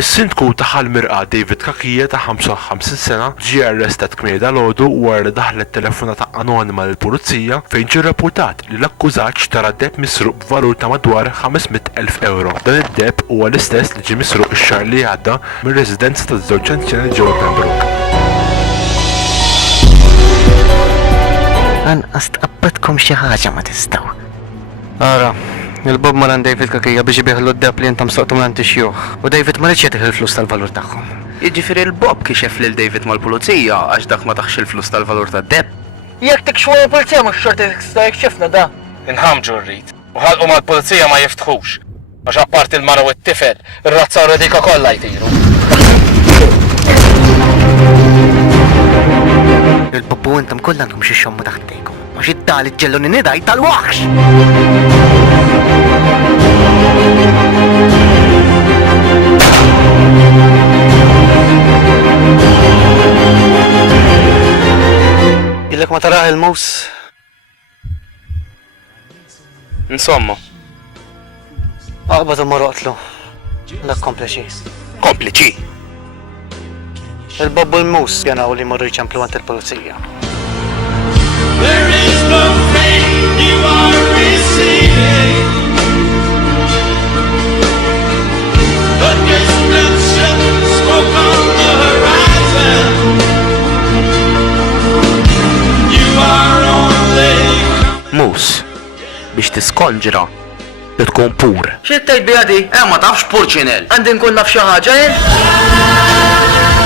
Is-sindku ta' Ħalmirqa David Kakija ta' 55 sena ġie arrestat kmieni dalgħodu wara li daħlet telefonata anonima lill-pulizija fejn ġie rrapportat li l-akkużat xtara deb misruq b'valur ta' madwar 500,000 euro. Dan id-deb huwa l-istess li ġie misruq ix-xahar li għadda mir-residenza taż-żewġ anzjani ġewwa Pembroke. Anqas tqabbadkom xi ħaġa ma tistgħu. Ara, il-Bob maran David Kakija biex jibieħlu d-deb li jintam soqtu minn xjuħ. U David ma rridx jagħtih il-flus tal-valur tagħhom. Jiġifieri l-Bob kixef lil David mal-pulizija għax dak ma taħx il-flus tal-valur tad-deb. Jekk tikxfu l-pulizija mhux xorta tista' jkxifna da. Inħamġu rrid. U ħalqu mal-pulizija ma jiftħux. Għax apparti l-mara u t-tifel, ir-razza u redika kollha jtiru. Il-Bob u intom kollha għandkom xi xommu taħtejkom. Ma xi tali ġelluni nidaj tal-waħx. Illek ma taraħ il-mus. Insomma, Aqbad imma roqtlu. Dak kompliċi. Kompliċi. Il-Bob u l-mus janaw li morru jċemplu għand il-pulizija. There is no pain you are receiving. The distant ship smoke on the horizon. You are only Mus, biex tiskonġra li tkun pur. Xi tgħid biha di? Ma tafx purċinel. Għandi nkun naf xi ħaġa jien?